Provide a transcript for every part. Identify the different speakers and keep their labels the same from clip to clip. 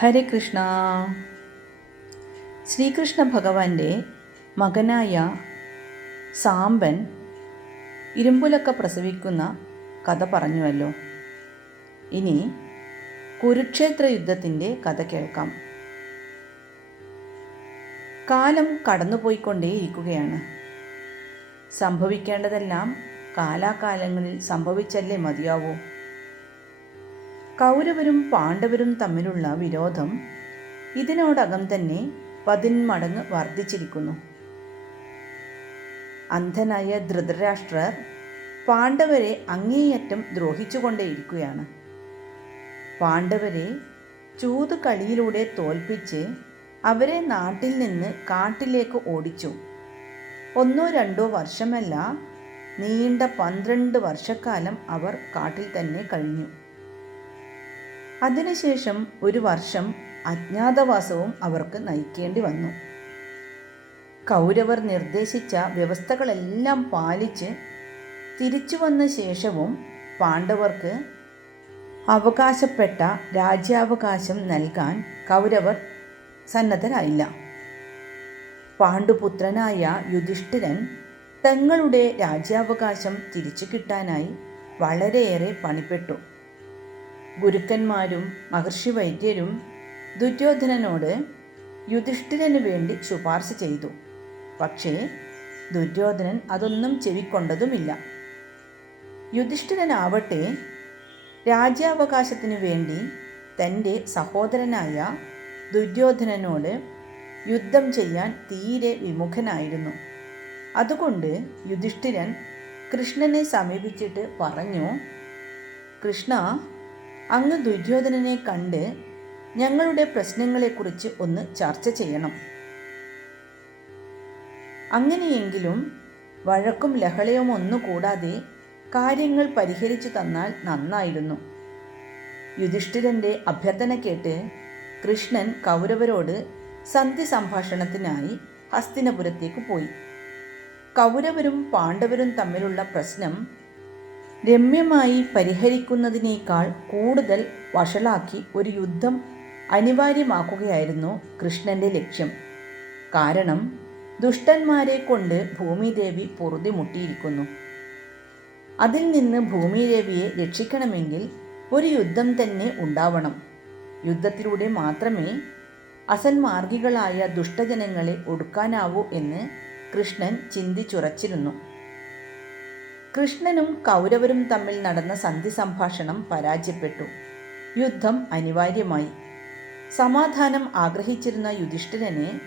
Speaker 1: ഹരേ കൃഷ്ണ. ശ്രീകൃഷ്ണ ഭഗവാന്റെ മകനായ സാമ്പൻ ഇരുമ്പുലൊക്കെ പ്രസവിക്കുന്ന കഥ പറഞ്ഞുവല്ലോ. ഇനി കുരുക്ഷേത്ര യുദ്ധത്തിന്റെ കഥ കേൾക്കാം. കാലം കടന്നുപോയിക്കൊണ്ടേയിരിക്കുകയാണ്. സംഭവിക്കേണ്ടതെല്ലാം കാലാകാലങ്ങളിൽ സംഭവിച്ചല്ലേ മതിയാവൂ? കൗരവരും പാണ്ഡവരും തമ്മിലുള്ള വിരോധം ഇതിനോടകം തന്നെ പതിന്മടങ്ങ് വർദ്ധിച്ചിരിക്കുന്നു. അന്ധനായ ധൃതരാഷ്ട്രർ പാണ്ഡവരെ അങ്ങേയറ്റം ദ്രോഹിച്ചുകൊണ്ടേയിരിക്കുകയാണ്. പാണ്ഡവരെ ചൂതുകളിയിലൂടെ തോൽപ്പിച്ച് അവരെ നാട്ടിൽ നിന്ന് കാട്ടിലേക്ക് ഓടിച്ചു. ഒന്നോ രണ്ടോ വർഷമല്ല നീണ്ട പന്ത്രണ്ട് വർഷക്കാലം അവർ കാട്ടിൽ തന്നെ കഴിഞ്ഞു. അതിനുശേഷം ഒരു വർഷം അജ്ഞാതവാസവും അവർക്ക് നയിക്കേണ്ടി വന്നു. കൗരവർ നിർദ്ദേശിച്ച വ്യവസ്ഥകളെല്ലാം പാലിച്ച് തിരിച്ചു വന്ന ശേഷവും പാണ്ഡവർക്ക് അവകാശപ്പെട്ട രാജ്യാവകാശം നൽകാൻ കൗരവർ സന്നദ്ധരായില്ല. പാണ്ഡുപുത്രനായ യുധിഷ്ഠിരൻ തങ്ങളുടെ രാജ്യാവകാശം തിരിച്ചു കിട്ടാനായി വളരെയേറെ പണിപ്പെട്ടു. ഗുരുക്കന്മാരും മഹർഷി വൈദ്യരും ദുര്യോധനനോട് യുധിഷ്ഠിരന് വേണ്ടി ശുപാർശ ചെയ്തു. പക്ഷേ ദുര്യോധനൻ അതൊന്നും ചെവിക്കൊണ്ടതുമില്ല. യുധിഷ്ഠിരനാവട്ടെ രാജ്യാവകാശത്തിനു വേണ്ടി തന്റെ സഹോദരനായ ദുര്യോധനനോട് യുദ്ധം ചെയ്യാൻ തീരെ വിമുഖനായിരുന്നു. അതുകൊണ്ട് യുധിഷ്ഠിരൻ കൃഷ്ണനെ സമീപിച്ചിട്ട് പറഞ്ഞു കൃഷ്ണ അങ്ങ് ദുര്യോധനനെ കണ്ട് ഞങ്ങളുടെ പ്രശ്നങ്ങളെക്കുറിച്ച് ഒന്ന് ചർച്ച ചെയ്യണം. അങ്ങനെയെങ്കിലും വഴക്കും ലഹളയും ഒന്നും കൂടാതെ കാര്യങ്ങൾ പരിഹരിച്ചു തന്നാൽ നന്നായിരുന്നു. യുധിഷ്ഠിരന്റെ അഭ്യർത്ഥന കേട്ട് കൃഷ്ണൻ കൗരവരോട് സന്ധി സംഭാഷണത്തിനായി ഹസ്തിനപുരത്തേക്ക് പോയി. കൗരവരും പാണ്ഡവരും തമ്മിലുള്ള പ്രശ്നം രമ്യമായി പരിഹരിക്കുന്നതിനേക്കാൾ കൂടുതൽ വഷളാക്കി ഒരു യുദ്ധം അനിവാര്യമാക്കുകയായിരുന്നു കൃഷ്ണന്റെ ലക്ഷ്യം. കാരണം ദുഷ്ടന്മാരെ കൊണ്ട് ഭൂമിദേവി പൊറുതിമുട്ടിയിരിക്കുന്നു. അതിൽ നിന്ന് ഭൂമിദേവിയെ രക്ഷിക്കണമെങ്കിൽ ഒരു യുദ്ധം തന്നെ ഉണ്ടാവണം. യുദ്ധത്തിലൂടെ മാത്രമേ അസന്മാർഗികളായ ദുഷ്ടജനങ്ങളെ ഒടുക്കാനാവൂ എന്ന് കൃഷ്ണൻ ചിന്തിച്ചുറച്ചിരുന്നു. കൃഷ്ണനും കൗരവരും തമ്മിൽ നടന്ന സന്ധി സംഭാഷണം പരാജയപ്പെട്ടു. യുദ്ധം അനിവാര്യമായി. സമാധാനം ആഗ്രഹിച്ചിരുന്ന യുധിഷ്ഠിരനെ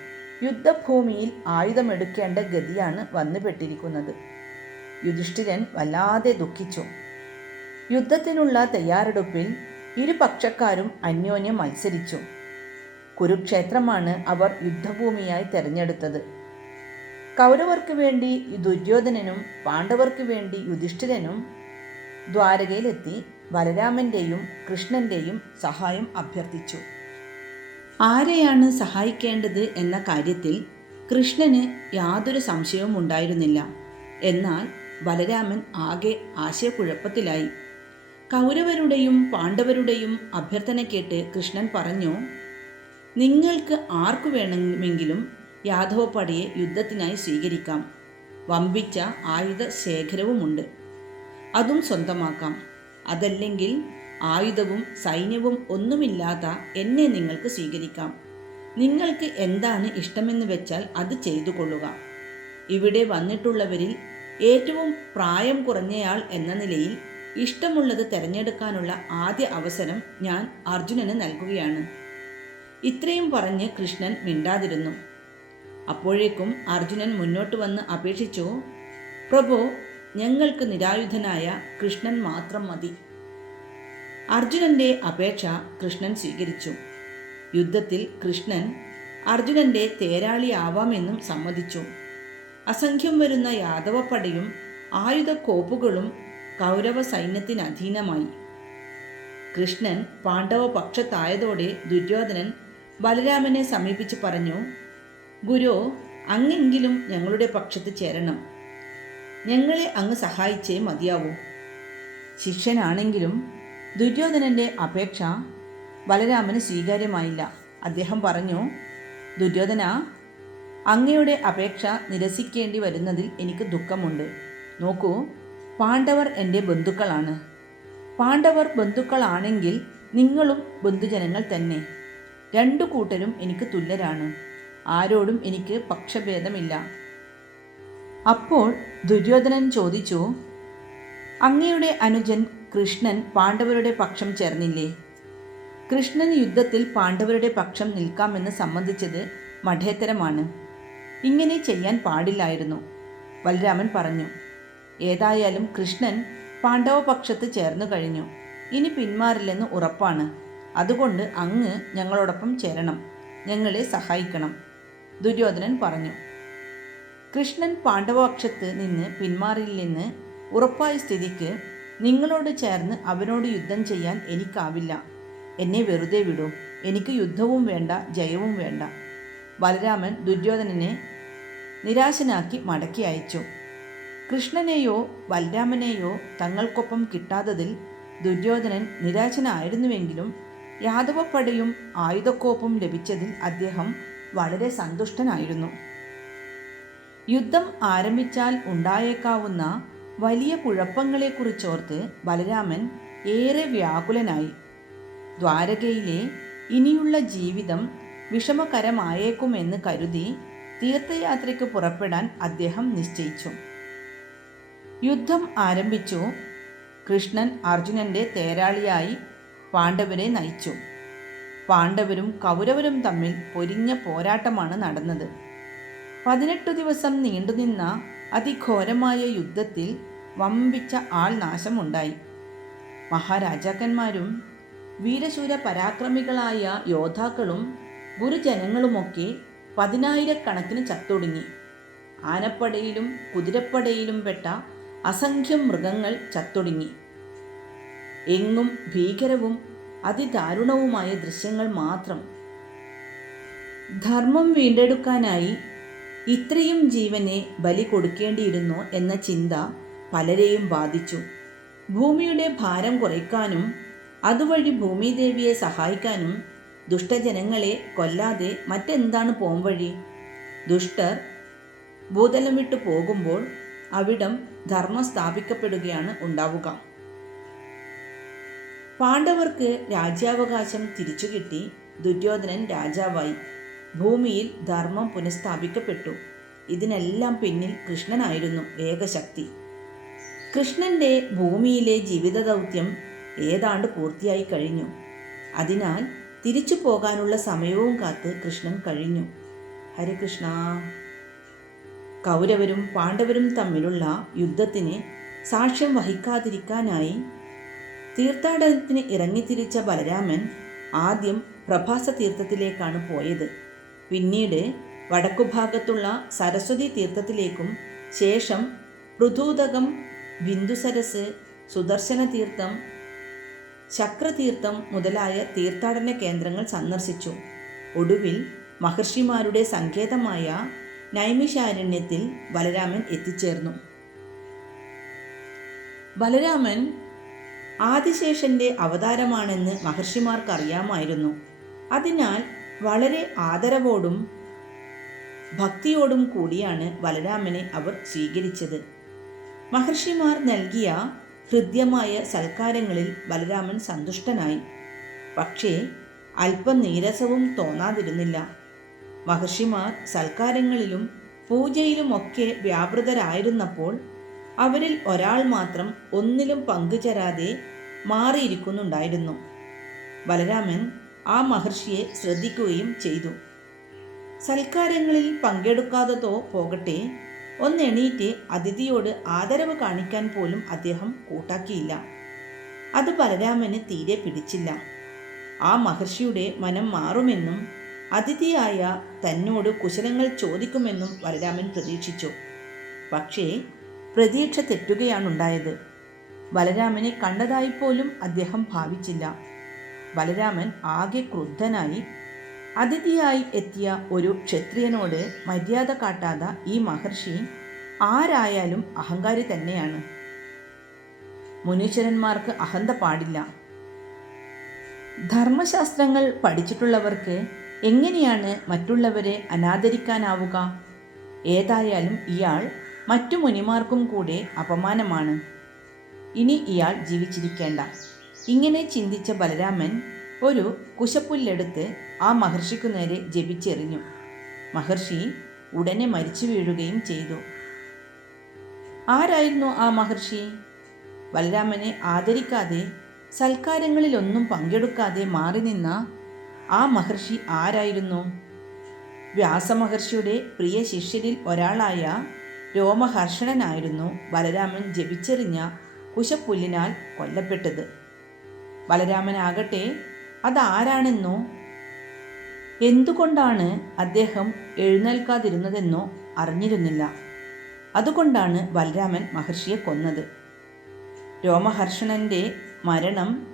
Speaker 1: യുദ്ധഭൂമിയിൽ ആയുധമെടുക്കേണ്ട ഗതിയാണ് വന്നുപെട്ടിരിക്കുന്നത്. യുധിഷ്ഠിരൻ വല്ലാതെ ദുഃഖിച്ചു. യുദ്ധത്തിനുള്ള തയ്യാറെടുപ്പിൽ ഇരുപക്ഷക്കാരും അന്യോന്യം മത്സരിച്ചു. കുരുക്ഷേത്രമാണ് അവർ യുദ്ധഭൂമിയായി തിരഞ്ഞെടുത്തത്. കൗരവർക്ക് വേണ്ടി ദുര്യോധനനും പാണ്ഡവർക്ക് വേണ്ടി യുധിഷ്ഠിരനും ദ്വാരകയിലെത്തി ബലരാമന്റെയും കൃഷ്ണന്റെയും സഹായം അഭ്യർത്ഥിച്ചു. ആരെയാണ് സഹായിക്കേണ്ടത് എന്ന കാര്യത്തിൽ കൃഷ്ണന് യാതൊരു സംശയവും ഉണ്ടായിരുന്നില്ല. എന്നാൽ ബലരാമൻ ആകെ ആശയക്കുഴപ്പത്തിലായി. കൗരവരുടെയും പാണ്ഡവരുടെയും അഭ്യർത്ഥന കേട്ട് കൃഷ്ണൻ പറഞ്ഞു നിങ്ങൾക്ക് ആർക്കു വേണമെങ്കിലും യാദവപ്പടയെ യുദ്ധത്തിനായി സ്വീകരിക്കാം. വമ്പിച്ച ആയുധ ശേഖരവുമുണ്ട്. അതും സ്വന്തമാക്കാം. അതല്ലെങ്കിൽ ആയുധവും സൈന്യവും ഒന്നുമില്ലാത്ത എന്നെ നിങ്ങൾക്ക് സ്വീകരിക്കാം. നിങ്ങൾക്ക് എന്താണ് ഇഷ്ടമെന്ന് വെച്ചാൽ അത് ചെയ്തു കൊള്ളുക. ഇവിടെ വന്നിട്ടുള്ളവരിൽ ഏറ്റവും പ്രായം കുറഞ്ഞയാൾ എന്ന നിലയിൽ ഇഷ്ടമുള്ളത് തിരഞ്ഞെടുക്കാനുള്ള ആദ്യ അവസരം ഞാൻ അർജുനന് നൽകുകയാണ്. ഇത്രയും പറഞ്ഞ് കൃഷ്ണൻ മിണ്ടാതിരുന്നു. അപ്പോഴേക്കും അർജുനൻ മുന്നോട്ട് വന്ന് അപേക്ഷിച്ചു പ്രഭു ഞങ്ങൾക്ക് നിരായുധനായ കൃഷ്ണൻ മാത്രം മതി. അർജുനന്റെ അപേക്ഷ കൃഷ്ണൻ സ്വീകരിച്ചു. യുദ്ധത്തിൽ കൃഷ്ണൻ അർജുനന്റെ തേരാളിയാവാമെന്നും സമ്മതിച്ചു. അസംഖ്യം വരുന്ന യാദവപ്പടയും ആയുധ കോപ്പുകളും കൗരവ സൈന്യത്തിന് അധീനമായി കൃഷ്ണൻ പാണ്ഡവ പക്ഷത്തായതോടെ ദുര്യോധനൻ ബലരാമനെ സമീപിച്ച് പറഞ്ഞു ഗുരു അങ്ങെങ്കിലും ഞങ്ങളുടെ പക്ഷത്ത് ചേരണം. ഞങ്ങളെ അങ്ങ് സഹായിച്ചേ മതിയാവൂ. ശിഷ്യനാണെങ്കിലും ദുര്യോധനന്റെ അപേക്ഷ ബലരാമന് സ്വീകാര്യമായില്ല. അദ്ദേഹം പറഞ്ഞു ദുര്യോധന അങ്ങയുടെ അപേക്ഷ നിരസിക്കേണ്ടി വരുന്നതിൽ എനിക്ക് ദുഃഖമുണ്ട്. നോക്കൂ പാണ്ഡവർ എന്റെ ബന്ധുക്കളാണ്. പാണ്ഡവർ ബന്ധുക്കളാണെങ്കിൽ നിങ്ങളും ബന്ധുജനങ്ങൾ തന്നെ. രണ്ടു കൂട്ടരും എനിക്ക് തുല്യരാണ്. ആരോടും എനിക്ക് പക്ഷഭേദമില്ല. അപ്പോൾ ദുര്യോധനൻ ചോദിച്ചു അങ്ങയുടെ അനുജൻ കൃഷ്ണൻ പാണ്ഡവരുടെ പക്ഷം ചേർന്നില്ലേ? കൃഷ്ണൻ യുദ്ധത്തിൽ പാണ്ഡവരുടെ പക്ഷം നിൽക്കാമെന്ന് സമ്മതിച്ചത് മഠേതരമാണ്. ഇങ്ങനെ ചെയ്യാൻ പാടില്ലായിരുന്നു. ബലരാമൻ പറഞ്ഞു ഏതായാലും കൃഷ്ണൻ പാണ്ഡവപക്ഷത്ത് ചേർന്നു കഴിഞ്ഞു. ഇനി പിന്മാറില്ലെന്ന് ഉറപ്പാണ്. അതുകൊണ്ട് അങ്ങ് ഞങ്ങളോടൊപ്പം ചേരണം. ഞങ്ങളെ സഹായിക്കണം. ദുര്യോധനൻ പറഞ്ഞു കൃഷ്ണൻ പാണ്ഡവപക്ഷത്ത് നിന്ന് പിന്മാറില്ലെന്ന് ഉറപ്പായ സ്ഥിതിക്ക് നിങ്ങളോട് ചേർന്ന് അവനോട് യുദ്ധം ചെയ്യാൻ എനിക്കാവില്ല. എന്നെ വെറുതെ വിടൂ. എനിക്ക് യുദ്ധവും വേണ്ട ജയവും വേണ്ട. ബലരാമൻ ദുര്യോധനനെ നിരാശനാക്കി മടക്കി അയച്ചു. കൃഷ്ണനെയോ ബലരാമനെയോ തങ്ങൾക്കൊപ്പം കിട്ടാത്തതിൽ ദുര്യോധനൻ നിരാശനായിരുന്നുവെങ്കിലും യാദവപ്പടയും ആയുധക്കോപ്പും ലഭിച്ചതിൽ അദ്ദേഹം വളരെ സന്തുഷ്ടനായിരുന്നു. യുദ്ധം ആരംഭിച്ചാൽ ഉണ്ടായേക്കാവുന്ന വലിയ കുഴപ്പങ്ങളെക്കുറിച്ചോർത്ത് ബലരാമൻ ഏറെ വ്യാകുലനായി. ദ്വാരകയിലെ ഇനിയുള്ള ജീവിതം വിഷമകരമായേക്കുമെന്ന് കരുതി തീർത്ഥയാത്രയ്ക്ക് പുറപ്പെടാൻ അദ്ദേഹം നിശ്ചയിച്ചു. യുദ്ധം ആരംഭിച്ചു. കൃഷ്ണൻ അർജുനന്റെ തേരാളിയായി പാണ്ഡവരെ നയിച്ചു. പാണ്ഡവരും കൗരവരും തമ്മിൽ പൊരിഞ്ഞ പോരാട്ടമാണ് നടന്നത്. പതിനെട്ടു ദിവസം നീണ്ടുനിന്ന അതിഘോരമായ യുദ്ധത്തിൽ വമ്പിച്ച ആൾ നാശമുണ്ടായി. മഹാരാജാക്കന്മാരും വീരശൂര പരാക്രമികളായ യോദ്ധാക്കളും ഗുരുജനങ്ങളുമൊക്കെ പതിനായിരക്കണക്കിന് ചത്തൊടുങ്ങി. ആനപ്പടയിലും കുതിരപ്പടയിലും പെട്ട അസംഖ്യം മൃഗങ്ങൾ ചത്തൊടുങ്ങി. എങ്ങും ഭീകരവും അതിദാരുണവുമായ ദൃശ്യങ്ങൾ മാത്രം. ധർമ്മം വീണ്ടെടുക്കാനായി ഇത്രയും ജീവനെ ബലി കൊടുക്കേണ്ടിയിരുന്നോ എന്ന ചിന്ത പലരെയും ബാധിച്ചു. ഭൂമിയുടെ ഭാരം കുറയ്ക്കാനും അതുവഴി ഭൂമിദേവിയെ സഹായിക്കാനും ദുഷ്ടജനങ്ങളെ കൊല്ലാതെ മറ്റെന്താണ് പോംവഴി? ദുഷ്ടർ ഭൂതലം വിട്ടു പോകുമ്പോൾ അവിടം ധർമ്മം സ്ഥാപിക്കപ്പെടുകയാണ് ഉണ്ടാവുക. പാണ്ഡവർക്ക് രാജ്യാവകാശം തിരിച്ചു കിട്ടി. ദുര്യോധനൻ രാജാവായി. ഭൂമിയിൽ ധർമ്മം പുനഃസ്ഥാപിക്കപ്പെട്ടു. ഇതിനെല്ലാം പിന്നിൽ കൃഷ്ണനായിരുന്നു ഏകശക്തി. കൃഷ്ണന്റെ ഭൂമിയിലെ ജീവിത ദൗത്യം ഏതാണ്ട് പൂർത്തിയായി കഴിഞ്ഞു. അതിനാൽ തിരിച്ചു പോകാനുള്ള സമയവും കാത്ത് കൃഷ്ണൻ കഴിഞ്ഞു. ഹരികൃഷ്ണ കൗരവരും പാണ്ഡവരും തമ്മിലുള്ള യുദ്ധത്തിന് സാക്ഷ്യം വഹിക്കാതിരിക്കാനായി തീർത്ഥാടനത്തിന് ഇറങ്ങിത്തിരിച്ച ബലരാമൻ ആദ്യം പ്രഭാസ തീർത്ഥത്തിലേക്കാണ് പോയത്. പിന്നീട് വടക്കുഭാഗത്തുള്ള സരസ്വതി തീർത്ഥത്തിലേക്കും ശേഷം പൃഥൂതകം ബിന്ദുസരസ് സുദർശന തീർത്ഥം ചക്രതീർത്ഥം മുതലായ തീർത്ഥാടന കേന്ദ്രങ്ങൾ സന്ദർശിച്ചു. ഒടുവിൽ മഹർഷിമാരുടെ സങ്കേതമായ നൈമിഷാരണ്യത്തിൽ ബലരാമൻ എത്തിച്ചേർന്നു. ബലരാമൻ ആദിശേഷന്റെ അവതാരമാണെന്ന് മഹർഷിമാർക്ക് അറിയാമായിരുന്നു അതിനാൽ വളരെ ആദരവോടും ഭക്തിയോടും കൂടിയാണ് ബലരാമനെ അവർ സ്വീകരിച്ചത്. മഹർഷിമാർ നൽകിയ ഹൃദ്യമായ സൽക്കാരങ്ങളിൽ ബലരാമൻ സന്തുഷ്ടനായി. പക്ഷേ അല്പം നീരസവും തോന്നാതിരുന്നില്ല. മഹർഷിമാർ സൽക്കാരങ്ങളിലും പൂജയിലുമൊക്കെ വ്യാപൃതരായിരുന്നപ്പോൾ അവരിൽ ഒരാൾ മാത്രം ഒന്നിലും പങ്കുചേരാതെ മാറിയിരിക്കുന്നുണ്ടായിരുന്നു. ബലരാമൻ ആ മഹർഷിയെ ശ്രദ്ധിക്കുകയും ചെയ്തു. സൽക്കാരങ്ങളിൽ പങ്കെടുക്കാത്തതോ പോകട്ടെ ഒന്നെണീറ്റ് അതിഥിയോട് ആദരവ് കാണിക്കാൻ പോലും അദ്ദേഹം കൂട്ടാക്കിയില്ല. അത് ബലരാമന് തീരെ പിടിച്ചില്ല. ആ മഹർഷിയുടെ മനം മാറുമെന്നും അതിഥിയായ തന്നോട് കുശലങ്ങൾ ചോദിക്കുമെന്നും ബലരാമൻ പ്രതീക്ഷിച്ചു. പക്ഷേ പ്രതീക്ഷ തെറ്റുകയാണുണ്ടായത്. ബലരാമനെ കണ്ടതായി പോലും അദ്ദേഹം ഭാവിച്ചില്ല. ബലരാമൻ ആകെ ക്രുദ്ധനായി. അതിഥിയായി എത്തിയ ഒരു ക്ഷത്രിയനോട് മര്യാദ കാട്ടാത്ത ഈ മഹർഷി ആരായാലും അഹങ്കാരി തന്നെയാണ്. മുനീശ്വരന്മാർക്ക് അഹന്ത പാടില്ല. ധർമ്മശാസ്ത്രങ്ങൾ പഠിച്ചിട്ടുള്ളവർക്ക് എങ്ങനെയാണ് മറ്റുള്ളവരെ അനാദരിക്കാനാവുക? ഏതായാലും ഇയാൾ മറ്റു മുനിമാർക്കും കൂടെ അപമാനമാണ്. ഇനി ഇയാൾ ജീവിച്ചിരിക്കേണ്ട. ഇങ്ങനെ ചിന്തിച്ച ബലരാമൻ ഒരു കുശപ്പുല്ലെടുത്ത് ആ മഹർഷിക്കു നേരെ ജപിച്ചെറിഞ്ഞു. മഹർഷി ഉടനെ മരിച്ചു വീഴുകയും ചെയ്തു. ആരായിരുന്നു ആ മഹർഷി? ബലരാമനെ ആദരിക്കാതെ സൽക്കാരങ്ങളിലൊന്നും പങ്കെടുക്കാതെ മാറി നിന്ന ആ മഹർഷി ആരായിരുന്നു? വ്യാസമഹർഷിയുടെ പ്രിയ ശിഷ്യരിൽ ഒരാളായ രോമഹർഷണനായിരുന്നു ബലരാമൻ ജപിച്ചെറിഞ്ഞ കുശപ്പുല്ലിനാൽ കൊല്ലപ്പെട്ടത്. ബലരാമനാകട്ടെ അതാരാണെന്നോ? എന്തുകൊണ്ടാണ് അദ്ദേഹം എഴുന്നേൽക്കാതിരുന്നതെന്നോ അറിഞ്ഞിരുന്നില്ല. അതുകൊണ്ടാണ് ബലരാമൻ മഹർഷിയെ കൊന്നത്. രോമഹർഷണന്റെ മരണം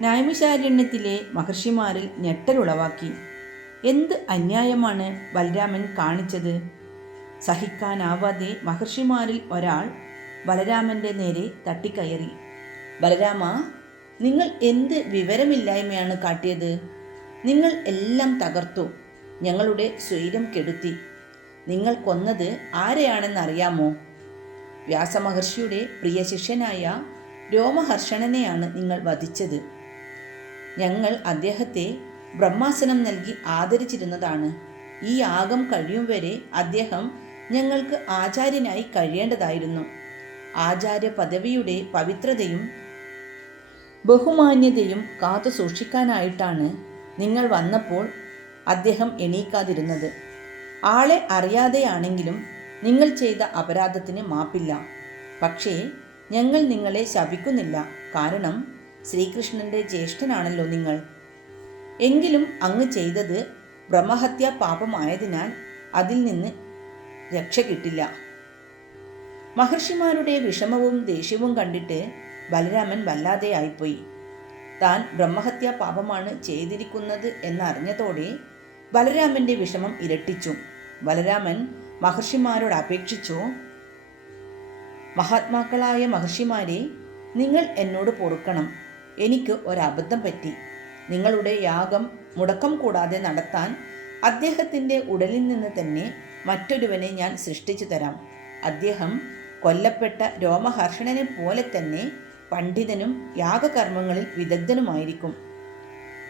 Speaker 1: നൈമിശാരണ്യത്തിലെ മഹർഷിമാരിൽ ഞെട്ടലുളവാക്കി. എന്ത് അന്യായമാണ് ബലരാമൻ കാണിച്ചത്? സഹിക്കാനാവാതെ മഹർഷിമാരിൽ ഒരാൾ ബലരാമന്റെ നേരെ തട്ടിക്കയറി. ബലരാമ നിങ്ങൾ എന്ത് വിവരമില്ലായ്മയാണ് കാട്ടിയത്? നിങ്ങൾ എല്ലാം തകർത്തു. ഞങ്ങളുടെ സ്വൈരം കെടുത്തി. നിങ്ങൾ കൊന്നത് ആരെയാണെന്നറിയാമോ? വ്യാസമഹർഷിയുടെ പ്രിയ ശിഷ്യനായ രോമഹർഷണനെയാണ് നിങ്ങൾ വധിച്ചത്. ഞങ്ങൾ അദ്ദേഹത്തെ ബ്രഹ്മാസനം നൽകി ആദരിച്ചിരുന്നതാണ്. ഈ ആഗം കഴിയും വരെ അദ്ദേഹം ഞങ്ങൾക്ക് ആചാര്യനായി കഴിയേണ്ടതായിരുന്നു. ആചാര്യ പദവിയുടെ പവിത്രതയും ബഹുമാന്യതയും കാത്തു സൂക്ഷിക്കാനായിട്ടാണ് നിങ്ങൾ വന്നപ്പോൾ അദ്ദേഹം എണീക്കാതിരുന്നത്. ആളെ അറിയാതെയാണെങ്കിലും നിങ്ങൾ ചെയ്ത അപരാധത്തിന് മാപ്പില്ല. പക്ഷേ ഞങ്ങൾ നിങ്ങളെ ശപിക്കുന്നില്ല. കാരണം ശ്രീകൃഷ്ണന്റെ ജ്യേഷ്ഠനാണല്ലോ നിങ്ങൾ. എങ്കിലും അങ്ങ് ചെയ്തത് ബ്രഹ്മഹത്യാ പാപമായതിനാൽ അതിൽ നിന്ന് രക്ഷ കിട്ടില്ല. മഹർഷിമാരുടെ വിഷമവും ദേഷ്യവും കണ്ടിട്ട് ബലരാമൻ വല്ലാതെ ആയിപ്പോയി. താൻ ബ്രഹ്മഹത്യ പാപമാണ് ചെയ്തിരിക്കുന്നത് എന്നറിഞ്ഞതോടെ ബലരാമന്റെ വിഷമം ഇരട്ടിച്ചു. ബലരാമൻ മഹർഷിമാരോട് അപേക്ഷിച്ചു മഹാത്മാക്കളായ മഹർഷിമാരെ നിങ്ങൾ എന്നോട് പൊറുക്കണം. എനിക്ക് ഒരബദ്ധം പറ്റി. നിങ്ങളുടെ യാഗം മുടക്കം കൂടാതെ നടത്താൻ അദ്ദേഹത്തിന്റെ ഉടലിൽ നിന്ന് തന്നെ മറ്റൊരുവനെ ഞാൻ സൃഷ്ടിച്ചു തരാം. അദ്ദേഹം കൊല്ലപ്പെട്ട രോമഹർഷണനെ പോലെ തന്നെ പണ്ഡിതനും യാഗകർമ്മങ്ങളിൽ വിദഗ്ധനുമായിരിക്കും.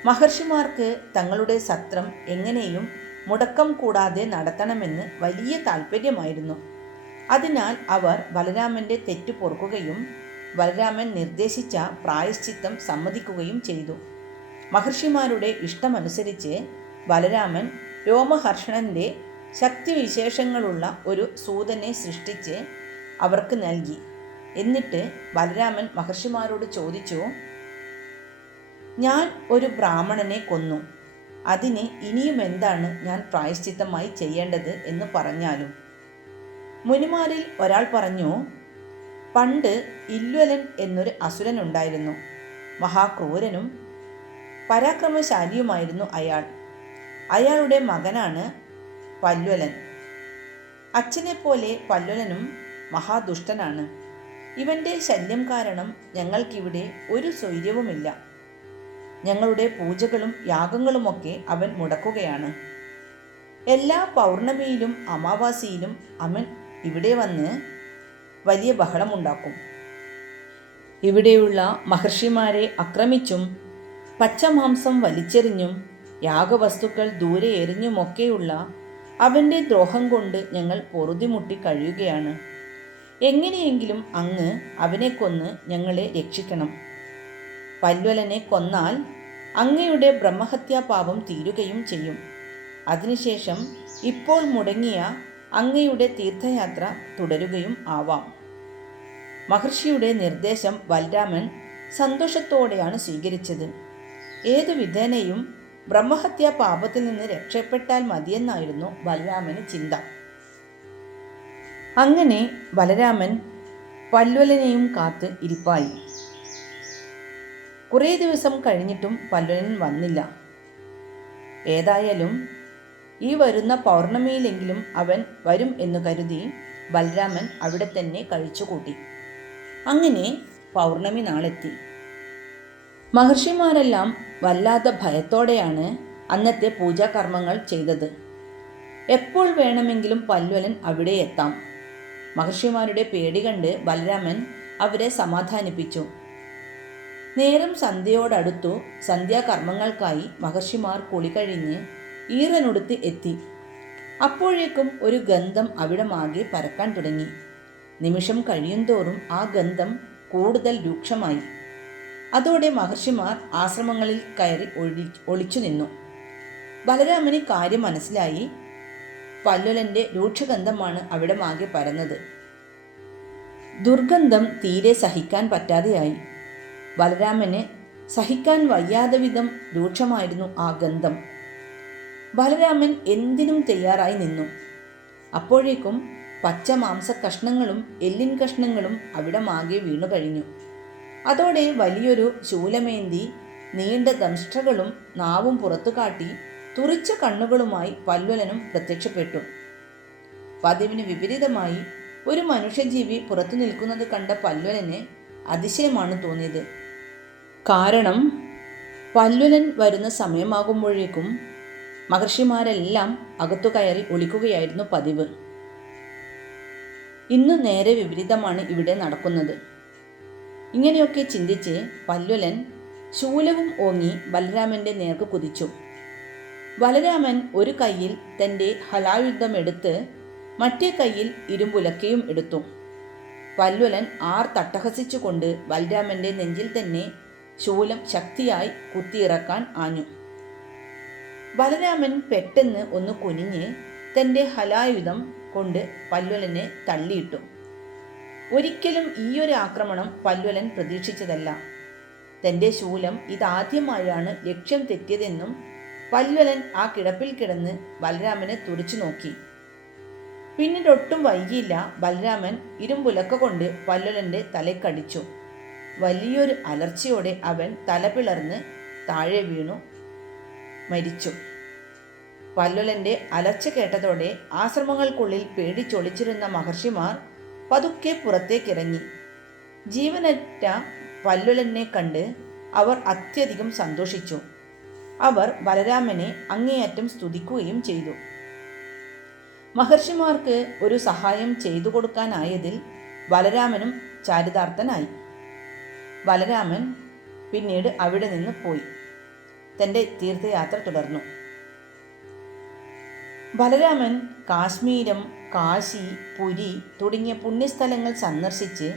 Speaker 1: മഹർഷിമാർക്ക് തങ്ങളുടെ സത്രം എങ്ങനെയും മുടക്കം കൂടാതെ നടത്തണമെന്ന് വലിയ താല്പര്യമായിരുന്നു അതിനാൽ അവർ ബലരാമന്റെ തെറ്റു പൊറുക്കുകയും ബലരാമൻ നിർദ്ദേശിച്ച പ്രായശ്ചിത്തം സമ്മതിക്കുകയും ചെയ്തു. മഹർഷിമാരുടെ ഇഷ്ടമനുസരിച്ച് ബലരാമൻ രോമഹർഷണന്റെ ശക്തിവിശേഷങ്ങളുള്ള ഒരു സൂതനെ സൃഷ്ടിച്ച് അവർക്ക് നൽകി. എന്നിട്ട് ബലരാമൻ മഹർഷിമാരോട് ചോദിച്ചു ഞാൻ ഒരു ബ്രാഹ്മണനെ കൊന്നു. അതിന് ഇനിയും എന്താണ് ഞാൻ പ്രായശ്ചിത്തമായി ചെയ്യേണ്ടത് എന്ന് പറഞ്ഞാലും? മുനിമാരിൽ ഒരാൾ പറഞ്ഞു പണ്ട് ഇല്വലൻ എന്നൊരു അസുരൻ ഉണ്ടായിരുന്നു. മഹാക്രൂരനും പരാക്രമശാലിയുമായിരുന്നു അയാൾ. അയാളുടെ മകനാണ് പല്വലൻ അച്ഛനെപ്പോലെ പല്വലനും മഹാദുഷ്ടനാണ്. ഇവന്റെ ശല്യം കാരണം ഞങ്ങൾക്കിവിടെ ഒരു സ്വൈര്യവുമില്ല. ഞങ്ങളുടെ പൂജകളും യാഗങ്ങളുമൊക്കെ അവൻ മുടക്കുകയാണ്. എല്ലാ പൗർണമിയിലും അമാവാസിയിലും അവൻ ഇവിടെ വന്ന് വലിയ ബഹളമുണ്ടാക്കും. ഇവിടെയുള്ള മഹർഷിമാരെ ആക്രമിച്ചും പച്ചമാംസം വലിച്ചെറിഞ്ഞും യാഗവസ്തുക്കൾ ദൂരെ എറിഞ്ഞുമൊക്കെയുള്ള അവന്റെ ദ്രോഹം കൊണ്ട് ഞങ്ങൾ പൊറുതിമുട്ടി കഴിയുകയാണ്. എങ്ങനെയെങ്കിലും അങ്ങ് അവനെ കൊന്ന് ഞങ്ങളെ രക്ഷിക്കണം. പല്വലനെ കൊന്നാൽ അങ്ങയുടെ ബ്രഹ്മഹത്യാപാപം തീരുകയും ചെയ്യും. അതിനുശേഷം ഇപ്പോൾ മുടങ്ങിയ അങ്ങയുടെ തീർത്ഥയാത്ര തുടരുകയും ആവാം. മഹർഷിയുടെ നിർദ്ദേശം ബലരാമൻ സന്തോഷത്തോടെയാണ് സ്വീകരിച്ചത്. ഏതു വിധേനയും ബ്രഹ്മഹത്യാ പാപത്തിൽ നിന്ന് രക്ഷപ്പെട്ടാൽ മതിയെന്നായിരുന്നു ബലരാമന് ചിന്ത. അങ്ങനെ ബലരാമൻ പല്വലനെയും കാത്ത് ഇരിപ്പായി. കുറേ ദിവസം കഴിഞ്ഞിട്ടും പല്വലൻ വന്നില്ല. ഏതായാലും ഈ വരുന്ന പൗർണമിയിലെങ്കിലും അവൻ വരും എന്ന് കരുതി ബലരാമൻ അവിടെ തന്നെ കഴിച്ചുകൂട്ടി. അങ്ങനെ പൗർണമി നാളെത്തി. മഹർഷിമാരെല്ലാം വല്ലാത്ത ഭയത്തോടെയാണ് അന്നത്തെ പൂജാകർമ്മങ്ങൾ ചെയ്തത്. എപ്പോൾ വേണമെങ്കിലും പല്വലൻ അവിടെ എത്താം. മഹർഷിമാരുടെ പേടി കണ്ട് ബലരാമൻ അവരെ സമാധാനിപ്പിച്ചു. നേരം സന്ധ്യയോടടുത്തു സന്ധ്യാകർമ്മങ്ങൾക്കായി മഹർഷിമാർ കുളി കഴിഞ്ഞ് ഈറനൊടുത്ത് എത്തി. അപ്പോഴേക്കും ഒരു ഗന്ധം അവിടമാകെ പരക്കാൻ തുടങ്ങി. നിമിഷം കഴിയുന്തോറും ആ ഗന്ധം കൂടുതൽ രൂക്ഷമായി. അതോടെ മഹർഷിമാർ ആശ്രമങ്ങളിൽ കയറി ഒഴി ഒളിച്ചു നിന്നു. ബലരാമന് കാര്യം മനസ്സിലായി. പല്ലുലന്റെ രൂക്ഷഗന്ധമാണ് അവിടെ മാകെ പരന്നത്. ദുർഗന്ധം തീരെ സഹിക്കാൻ പറ്റാതെയായി. ബലരാമന് സഹിക്കാൻ വയ്യാതെ വിധം രൂക്ഷമായിരുന്നു ആ ഗന്ധം. ബലരാമൻ എന്തിനും തയ്യാറായി നിന്നു. അപ്പോഴേക്കും പച്ച മാംസ കഷ്ണങ്ങളും എല്ലിൻ കഷ്ണങ്ങളും അവിടെ മാകെ വീണു കഴിഞ്ഞു. അതോടെ വലിയൊരു ശൂലമേന്തി നീണ്ട ദംഷ്ട്രകളും നാവും പുറത്തു കാട്ടി തുറിച്ച കണ്ണുകളുമായി പല്വലനും പ്രത്യക്ഷപ്പെട്ടു. പതിവിന് വിപരീതമായി ഒരു മനുഷ്യജീവി പുറത്തു നിൽക്കുന്നത് കണ്ട പല്വലന് അതിശയമാണ് തോന്നിയത്. കാരണം പല്ലുലൻ വരുന്ന സമയമാകുമ്പോഴേക്കും മഹർഷിമാരെല്ലാം അകത്തു കയറി ഒളിക്കുകയായിരുന്നു പതിവ്. ഇന്ന് നേരെ വിപരീതമാണ് ഇവിടെ നടക്കുന്നത്. ഇങ്ങനെയൊക്കെ ചിന്തിച്ച് പല്ലുലൻ ശൂലവും ഓങ്ങി ബലരാമന്റെ നേർക്ക് കുതിച്ചു. ബലരാമൻ ഒരു കയ്യിൽ തന്റെ ഹലായുദ്ധം എടുത്ത് മറ്റേ കയ്യിൽ ഇരുമ്പുലക്കയും എടുത്തു. പല്ലുലൻ ആർ തട്ടഹസിച്ചുകൊണ്ട് ബലരാമന്റെ നെഞ്ചിൽ തന്നെ ശൂലം ശക്തിയായി കുത്തിയിറക്കാൻ ആഞ്ഞു. ബലരാമൻ പെട്ടെന്ന് ഒന്ന് കുനിഞ്ഞ് തന്റെ ഹലായുധം കൊണ്ട് പല്വലനെ തള്ളിയിട്ടു. ഒരിക്കലും ഈയൊരു ആക്രമണം പല്വലൻ പ്രതീക്ഷിച്ചതല്ല. തന്റെ ശൂലം ഇതാദ്യമായാണ് ലക്ഷ്യം തെറ്റിയതെന്നും പല്വലൻ ആ കിടപ്പിൽ കിടന്ന് ബലരാമനെ തുറച്ചു നോക്കി. പിന്നീട് ഒട്ടും വൈകിയില്ല ബലരാമൻ ഇരുമ്പുലക്ക കൊണ്ട് പല്വലന്റെ തലക്കടിച്ചു വലിയൊരു അലർച്ചയോടെ അവൻ തല പിളർന്ന് താഴെ വീണു മരിച്ചു. പല്ലുലന്റെ അലർച്ച കേട്ടതോടെ ആശ്രമങ്ങൾക്കുള്ളിൽ പേടിച്ചൊളിച്ചിരുന്ന മഹർഷിമാർ പതുക്കെ പുറത്തേക്കിറങ്ങി. ജീവനറ്റ പല്ലുലനെ കണ്ട് അവർ അത്യധികം സന്തോഷിച്ചു. അവർ ബലരാമനെ അങ്ങേയറ്റം സ്തുതിക്കുകയും ചെയ്തു. മഹർഷിമാർക്ക് ഒരു സഹായം ചെയ്തു കൊടുക്കാനായതിൽ ബലരാമനും ചാരിതാർത്ഥനായി. ബലരാമൻ പിന്നീട് അവിടെ നിന്ന് പോയി. തന്റെ തീർത്ഥയാത്ര തുടർന്നു. ബലരാമൻ കാശ്മീരം കാശി പുരി തുടങ്ങിയ പുണ്യസ്ഥലങ്ങൾ സന്ദർശിച്ച്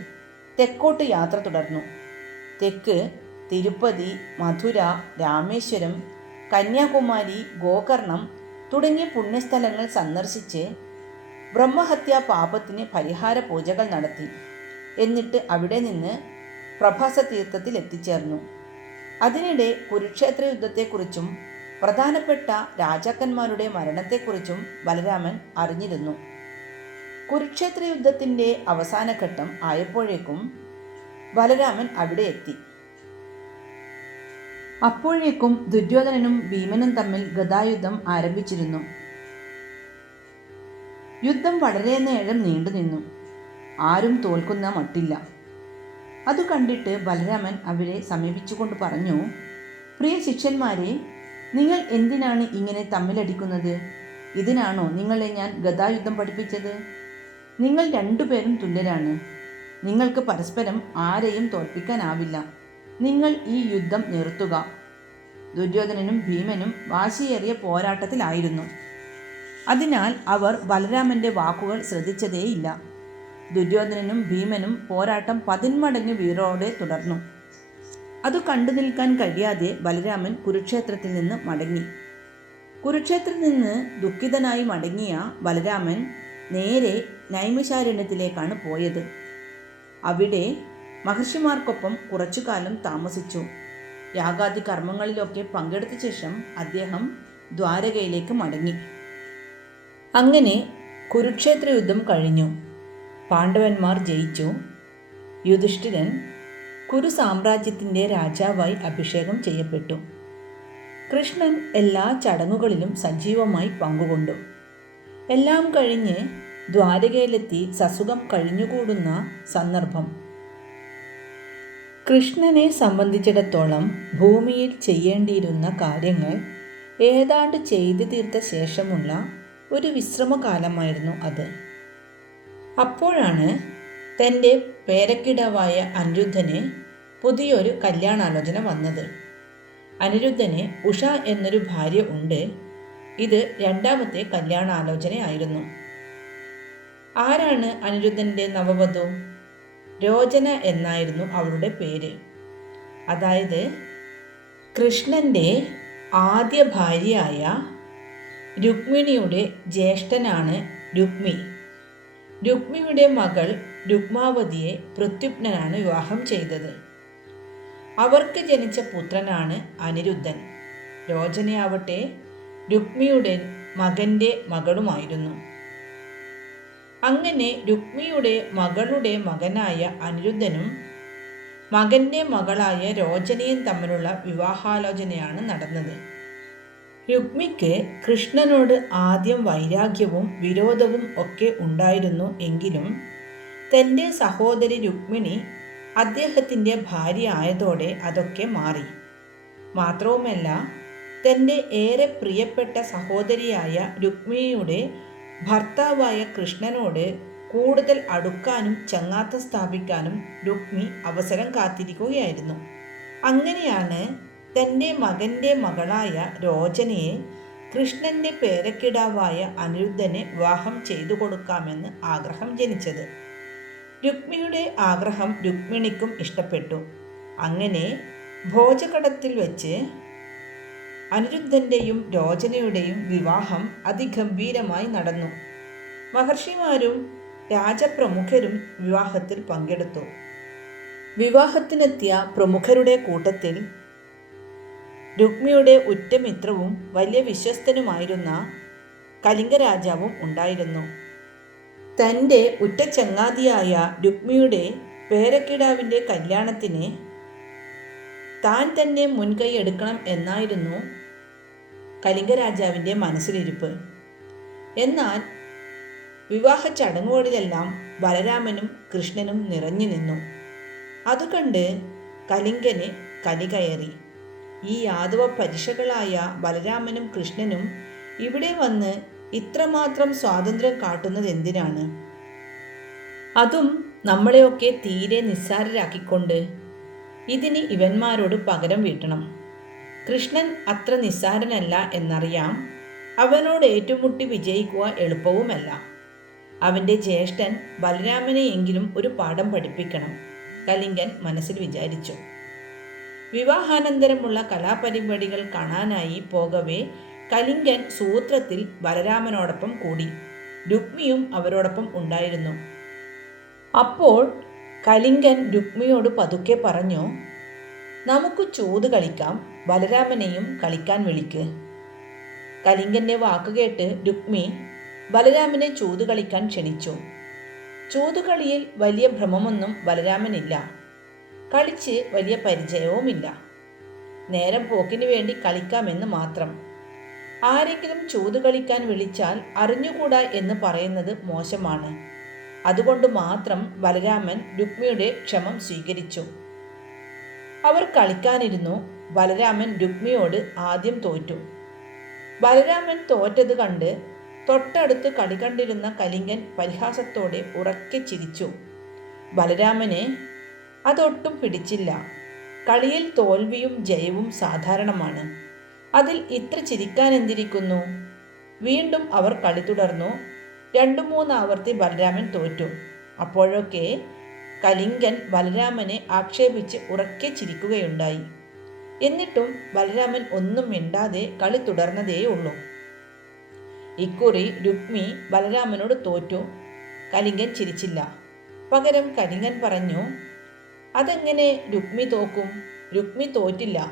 Speaker 1: തെക്കോട്ട് യാത്ര തുടർന്നു. തെക്ക് തിരുപ്പതി മധുര രാമേശ്വരം കന്യാകുമാരി ഗോകർണം തുടങ്ങിയ പുണ്യസ്ഥലങ്ങൾ സന്ദർശിച്ച് ബ്രഹ്മഹത്യാ പാപത്തിന് പരിഹാര പൂജകൾ നടത്തി. എന്നിട്ട് അവിടെ നിന്ന് പ്രഭാസ തീർത്ഥത്തിൽ എത്തിച്ചേർന്നു. അതിനിടെ കുരുക്ഷേത്ര യുദ്ധത്തെക്കുറിച്ചും പ്രധാനപ്പെട്ട രാജാക്കന്മാരുടെ മരണത്തെക്കുറിച്ചും ബലരാമൻ അറിഞ്ഞിരുന്നു. കുരുക്ഷേത്ര യുദ്ധത്തിന്റെ അവസാനഘട്ടം ആയപ്പോഴേക്കും ബലരാമൻ അവിടെ എത്തി. അപ്പോഴേക്കും ദുര്യോധനനും ഭീമനും തമ്മിൽ ഗതായുദ്ധം ആരംഭിച്ചിരുന്നു. യുദ്ധം വളരെ നേരം നീണ്ടു നിന്നു. ആരും തോൽക്കുന്ന മട്ടില്ല. അത് കണ്ടിട്ട് ബലരാമൻ അവരെ സമീപിച്ചുകൊണ്ട് പറഞ്ഞു പ്രിയ ശിഷ്യന്മാരെ നിങ്ങൾ എന്തിനാണ് ഇങ്ങനെ തമ്മിലടിക്കുന്നത്? ഇതിനാണോ നിങ്ങളെ ഞാൻ ഗതായുദ്ധം പഠിപ്പിച്ചത്? നിങ്ങൾ രണ്ടുപേരും തുല്യരാണ്. നിങ്ങൾക്ക് പരസ്പരം ആരെയും തോൽപ്പിക്കാനാവില്ല. നിങ്ങൾ ഈ യുദ്ധം നിർത്തുക. ദുര്യോധനനും ഭീമനും വാശിയേറിയ പോരാട്ടത്തിലായിരുന്നു. അതിനാൽ അവർ ബലരാമന്റെ വാക്കുകൾ ശ്രദ്ധിച്ചതേയില്ല. ദുര്യോധനനും ഭീമനും പോരാട്ടം പതിന്മടങ്ങ് വീറോടെ തുടർന്നു. അത് കണ്ടു നിൽക്കാൻ കഴിയാതെ ബലരാമൻ കുരുക്ഷേത്രത്തിൽ നിന്ന് മടങ്ങി. കുരുക്ഷേത്രത്തിൽ നിന്ന് ദുഃഖിതനായി മടങ്ങിയ ബലരാമൻ നേരെ നൈമിഷാരണ്യത്തിലേക്കാണ് പോയത്. അവിടെ മഹർഷിമാർക്കൊപ്പം കുറച്ചു കാലം താമസിച്ചു. യാഗാദി കർമ്മങ്ങളിലൊക്കെ പങ്കെടുത്ത ശേഷം അദ്ദേഹം ദ്വാരകയിലേക്ക് മടങ്ങി. അങ്ങനെ കുരുക്ഷേത്ര യുദ്ധം കഴിഞ്ഞു. പാണ്ഡവന്മാർ ജയിച്ചു. യുധിഷ്ഠിരൻ കുരു സാമ്രാജ്യത്തിന്റെ രാജാവായി അഭിഷേകം ചെയ്യപ്പെട്ടു. കൃഷ്ണൻ എല്ലാ ചടങ്ങുകളിലും സജീവമായി പങ്കുകൊണ്ടു. എല്ലാം കഴിഞ്ഞ് ദ്വാരകയിലെത്തി സസുഖം കഴിഞ്ഞുകൂടുന്ന സന്ദർഭം. കൃഷ്ണനെ സംബന്ധിച്ചിടത്തോളം ഭൂമിയിൽ ചെയ്യേണ്ടിയിരുന്ന കാര്യങ്ങൾ ഏതാണ്ട് ചെയ്തു തീർത്ത ശേഷമുള്ള ഒരു വിശ്രമകാലമായിരുന്നു അത്. അപ്പോഴാണ് തന്റെ പേരക്കിടവായ അനിരുദ്ധന് പുതിയൊരു കല്യാണാലോചന വന്നത്. അനിരുദ്ധന് ഉഷ എന്നൊരു ഭാര്യ ഉണ്ട്. ഇത് രണ്ടാമത്തെ കല്യാണാലോചനയായിരുന്നു. ആരാണ് അനിരുദ്ധന്റെ നവവധു? രോചന എന്നായിരുന്നു അവളുടെ പേര്. അതായത് കൃഷ്ണന്റെ ആദ്യ ഭാര്യയായ രുക്മിണിയുടെ ജ്യേഷ്ഠനാണ് രുക്മി. രുക്മിയുടെ മകൾ രുക്മാവതിയെ പ്രത്യുപ്നനാണ് വിവാഹം ചെയ്തത്. അവർക്ക് ജനിച്ച പുത്രനാണ് അനിരുദ്ധൻ. രോചനയാവട്ടെ രുക്മിയുടെ മകന്റെ മകളുമായിരുന്നു. അങ്ങനെ രുക്മിയുടെ മകളുടെ മകനായ അനിരുദ്ധനും മകന്റെ മകളായ രോചനയും തമ്മിലുള്ള വിവാഹാലോചനയാണ് നടന്നത്. രുക്മിക്ക് കൃഷ്ണനോട് ആദ്യം വൈരാഗ്യവും വിരോധവും ഒക്കെ ഉണ്ടായിരുന്നു എങ്കിലും തന്റെ സഹോദരി രുക്മിണി അദ്ദേഹത്തിന്റെ ഭാര്യ ആയതോടെ അതൊക്കെ മാറി. മാത്രവുമല്ല തന്റെ ഏറെ പ്രിയപ്പെട്ട സഹോദരിയായ രുക്മിണിയുടെ ഭർത്താവായ കൃഷ്ണനോട് കൂടുതൽ അടുക്കാനും ചങ്ങാത്തം സ്ഥാപിക്കാനും രുക്മി അവസരം കാത്തിരിക്കുകയായിരുന്നു. അങ്ങനെയാണ് തന്റെ മകന്റെ മകളായ രോചനയെ കൃഷ്ണന്റെ പേരക്കിടാവായ അനിരുദ്ധനെ വിവാഹം ചെയ്തു കൊടുക്കാമെന്ന് ആഗ്രഹം ജനിച്ചത്. രുക്മിയുടെ ആഗ്രഹം രുക്മിണിക്കും ഇഷ്ടപ്പെട്ടു. അങ്ങനെ ഭോജകടത്തിൽ വെച്ച് അനിരുദ്ധന്റെയും രോചനയുടെയും വിവാഹം അതിഗംഭീരമായി നടന്നു. മഹർഷിമാരും രാജപ്രമുഖരും വിവാഹത്തിൽ പങ്കെടുത്തു. വിവാഹത്തിനെത്തിയ പ്രമുഖരുടെ കൂട്ടത്തിൽ രുക്മിയുടെ ഉറ്റമിത്രവും വലിയ വിശ്വസ്തനുമായിരുന്ന കലിംഗരാജാവും ഉണ്ടായിരുന്നു. തന്റെ ഉറ്റ ചങ്ങാതിയായ രുക്മിയുടെ പേരക്കിടാവിന്റെ കല്യാണത്തിന് താൻ തന്നെ മുൻകൈ എടുക്കണം എന്നായിരുന്നു കലിംഗരാജാവിന്റെ മനസ്സിലിരിപ്പ്. എന്നാൽ വിവാഹ ചടങ്ങുകളിലെല്ലാം ബലരാമനും കൃഷ്ണനും നിറഞ്ഞു നിന്നു. അതുകണ്ട് കലിംഗന് കലി കയറി. ഈ യാദവ പരിഷകളായ ബലരാമനും കൃഷ്ണനും ഇവിടെ വന്ന് ഇത്രമാത്രം സ്വാതന്ത്ര്യം കാട്ടുന്നത് എന്തിനാണ്? അതും നമ്മളെയൊക്കെ തീരെ നിസ്സാരരാക്കിക്കൊണ്ട് ഇതിന് ഇവന്മാരോട് പകരം വീട്ടണം. കൃഷ്ണൻ അത്ര നിസ്സാരനല്ല എന്നറിയാം. അവനോട് ഏറ്റുമുട്ടി വിജയിക്കുക എളുപ്പവുമല്ല. അവന്റെ ജ്യേഷ്ഠൻ ബലരാമനെയെങ്കിലും ഒരു പാഠം പഠിപ്പിക്കണം കലിംഗൻ മനസ്സിൽ വിചാരിച്ചു. വിവാഹാനന്തരമുള്ള കലാപരിപാടികൾ കാണാനായി പോകവേ കലിംഗൻ സൂത്രത്തിൽ ബലരാമനോടൊപ്പം കൂടി രുക്മിയും അവരോടൊപ്പം ഉണ്ടായിരുന്നു. അപ്പോൾ കലിംഗൻ രുക്മിയോട് പതുക്കെ പറഞ്ഞു നമുക്ക് ചൂത് കളിക്കാം ബലരാമനെയും കളിക്കാൻ വിളിക്ക്. കലിംഗന്റെ വാക്കുകേട്ട് രുക്മി ബലരാമനെ ചൂത് കളിക്കാൻ ക്ഷണിച്ചു. ചൂതുകളിയിൽ വലിയ ഭ്രമമൊന്നും ബലരാമനില്ല. കളിച്ച് വലിയ പരിചയവുമില്ല. നേരം പോക്കിന് വേണ്ടി കളിക്കാമെന്ന് മാത്രം. ആരെങ്കിലും ചൂത് കളിക്കാൻ വിളിച്ചാൽ അറിഞ്ഞുകൂടാ എന്ന് പറയുന്നത് മോശമാണ്. അതുകൊണ്ട് മാത്രം ബലരാമൻ രുക്മിയുടെ ക്ഷമം സ്വീകരിച്ചു. അവർ കളിക്കാനിരുന്നു. ബലരാമൻ രുക്മിയോട് ആദ്യം തോറ്റു. ബലരാമൻ തോറ്റത് കണ്ട് തൊട്ടടുത്ത് കളി കണ്ടിരുന്ന കലിംഗൻ പരിഹാസത്തോടെ ഉറക്കെ ചിരിച്ചു. ബലരാമനെ അതൊട്ടും പിടിച്ചില്ല. കളിയിൽ തോൽവിയും ജയവും സാധാരണമാണ്. അതിൽ ഇത്ര ചിരിക്കാൻ എന്തിരിക്കുന്നു? വീണ്ടും അവർ കളി തുടർന്നു. രണ്ടു മൂന്ന് ആവർത്തി ബലരാമൻ തോറ്റു. അപ്പോഴൊക്കെ കലിംഗൻ ബലരാമനെ ആക്ഷേപിച്ച് ഉറക്കെ ചിരിക്കുകയുണ്ടായി. എന്നിട്ടും ബലരാമൻ ഒന്നും മിണ്ടാതെ കളി തുടർന്നതേയുള്ളൂ. ഇക്കുറി രുക്മി ബലരാമനോട് തോറ്റു. കലിംഗൻ ചിരിച്ചില്ല. പകരം കലിംഗൻ പറഞ്ഞു അതെങ്ങനെ രുക്മി തോക്കും? രുക്മി തോറ്റില്ല.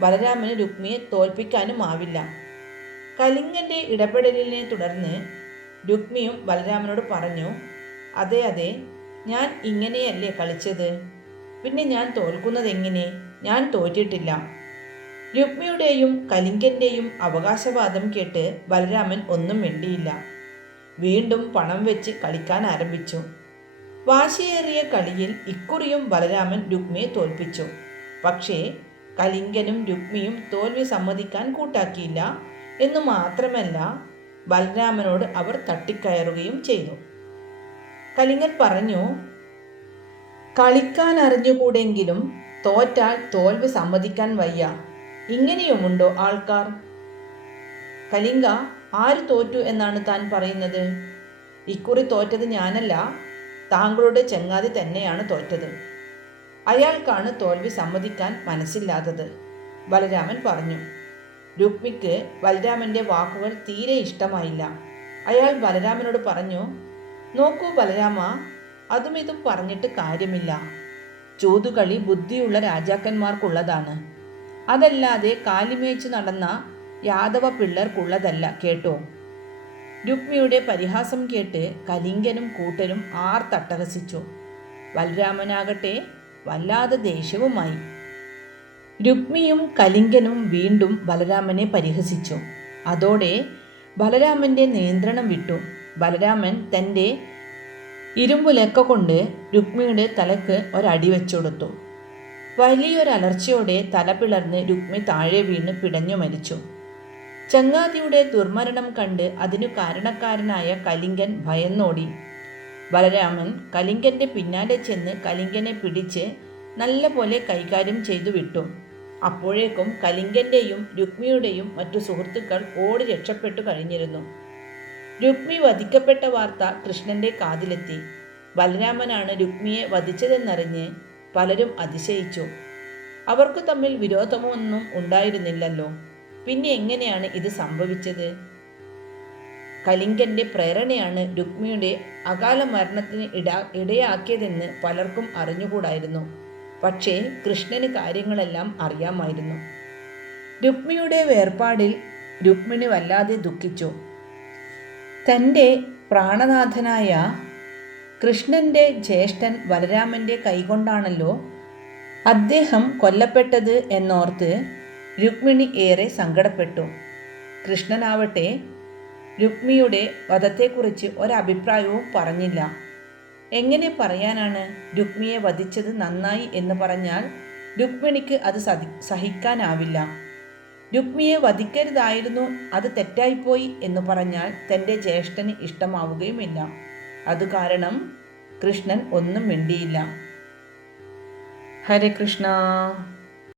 Speaker 1: ബലരാമന് രുക്മിയെ തോൽപ്പിക്കാനും ആവില്ല. കലിംഗന്റെ ഇടപെടലിനെ തുടർന്ന് രുക്മിയും ബലരാമനോട് പറഞ്ഞു അതെ അതെ ഞാൻ ഇങ്ങനെയല്ലേ കളിച്ചത്? പിന്നെ ഞാൻ തോൽക്കുന്നത് എങ്ങനെ? ഞാൻ തോറ്റിട്ടില്ല. രുക്മിയുടെയും കലിംഗന്റെയും അവകാശവാദം കേട്ട് ബലരാമൻ ഒന്നും മിണ്ടിയില്ല. വീണ്ടും പണം വെച്ച് കളിക്കാൻ ആരംഭിച്ചു. വാശിയേറിയ കളിയിൽ ഇക്കുറിയും ബലരാമൻ രുക്മിയെ തോൽപ്പിച്ചു. പക്ഷേ കലിംഗനും രുക്മിയും തോൽവി സമ്മതിക്കാൻ കൂട്ടാക്കിയില്ല എന്നു മാത്രമല്ല ബലരാമനോട് അവർ തട്ടിക്കയറുകയും ചെയ്തു. കലിംഗൻ പറഞ്ഞു കളിക്കാൻ അറിഞ്ഞുകൂടെങ്കിലും തോറ്റാൽ തോൽവി സമ്മതിക്കാൻ വയ്യ. ഇങ്ങനെയുമുണ്ടോ ആൾക്കാർ? കലിംഗ ആര് തോറ്റു എന്നാണ് താൻ പറയുന്നത്? ഇക്കുറി തോറ്റത് ഞാനല്ല. താങ്കളുടെ ചങ്ങാതി തന്നെയാണ് തോറ്റത്. അയാൾക്കാണ് തോൽവി സമ്മതിക്കാൻ മനസ്സില്ലാത്തത്. ബലരാമൻ പറഞ്ഞു. രുക്മിക്ക് ബലരാമന്റെ വാക്കുകൾ തീരെ ഇഷ്ടമായില്ല. അയാൾ ബലരാമനോട് പറഞ്ഞു നോക്കൂ ബലരാമ അതും ഇതും പറഞ്ഞിട്ട് കാര്യമില്ല. ചൂതുകളി ബുദ്ധിയുള്ള രാജാക്കന്മാർക്കുള്ളതാണ്. അതല്ലാതെ കാലിമേച്ച് നടന്ന യാദവ പിള്ളേർക്കുള്ളതല്ല കേട്ടോ? രുക്മിയുടെ പരിഹാസം കേട്ട് കലിംഗനും കൂട്ടരും ആർ തട്ടഹസിച്ചു ബലരാമനാകട്ടെ വല്ലാതെ ദേഷ്യവുമായി. രുക്മിയും കലിംഗനും വീണ്ടും ബലരാമനെ പരിഹസിച്ചു. അതോടെ ബലരാമന്റെ നിയന്ത്രണം വിട്ടു. ബലരാമൻ തന്റെ ഇരുമ്പുലക്ക കൊണ്ട് രുക്മിയുടെ തലക്ക് ഒരടി വെച്ചുകൊടുത്തു. വലിയൊരലർച്ചയോടെ തല പിളർന്ന് രുക്മി താഴെ വീണ് പിടഞ്ഞു മരിച്ചു. ചങ്ങാതിയുടെ ദുർമരണം കണ്ട് അതിനു കാരണക്കാരനായ കലിംഗൻ ഭയന്നോടി. ബലരാമൻ കലിംഗന്റെ പിന്നാലെ ചെന്ന് കലിംഗനെ പിടിച്ച് നല്ല പോലെ കൈകാര്യം ചെയ്തു വിട്ടു. അപ്പോഴേക്കും കലിംഗന്റെയും രുക്മിയുടെയും മറ്റു സുഹൃത്തുക്കൾ ഓടി രക്ഷപ്പെട്ടു കഴിഞ്ഞിരുന്നു. രുക്മി വധിക്കപ്പെട്ട വാർത്ത കൃഷ്ണന്റെ കാതിലെത്തി. ബലരാമനാണ് രുക്മിയെ വധിച്ചതെന്നറിഞ്ഞ് പലരും അതിശയിച്ചു. അവർക്ക് തമ്മിൽ വിരോധമൊന്നും ഉണ്ടായിരുന്നില്ലല്ലോ. പിന്നെ എങ്ങനെയാണ് ഇത് സംഭവിച്ചത്? കലിംഗന്റെ പ്രേരണയാണ് രുക്മിയുടെ അകാല മരണത്തിന് ഇട ഇടയാക്കിയതെന്ന് പലർക്കും അറിഞ്ഞുകൂടായിരുന്നു. പക്ഷേ കൃഷ്ണന് കാര്യങ്ങളെല്ലാം അറിയാമായിരുന്നു. രുക്മിയുടെ വേർപാടിൽ രുക്മിണി വല്ലാതെ ദുഃഖിച്ചു. തന്റെ പ്രാണനാഥനായ കൃഷ്ണന്റെ ജ്യേഷ്ഠൻ ബലരാമന്റെ കൈകൊണ്ടാണല്ലോ അദ്ദേഹം കൊല്ലപ്പെട്ടത് എന്നോർത്ത് രുക്മിണി ഏറെ സങ്കടപ്പെട്ടു. കൃഷ്ണനാവട്ടെ രുക്മിയുടെ വധത്തെക്കുറിച്ച് ഒരഭിപ്രായവും പറഞ്ഞില്ല. എങ്ങനെ പറയാനാണ് രുക്മിയെ വധിച്ചത് നന്നായി എന്ന് പറഞ്ഞാൽ രുക്മിണിക്ക് അത് സഹിക്കാനാവില്ല. രുക്മിയെ വധിക്കരുതായിരുന്നു. അത് തെറ്റായിപ്പോയി എന്ന് പറഞ്ഞാൽ തന്റെ ജ്യേഷ്ഠന് ഇഷ്ടമാവുകയുമില്ല. അത് കാരണം കൃഷ്ണൻ ഒന്നും മിണ്ടിയില്ല. ഹരേ കൃഷ്ണ.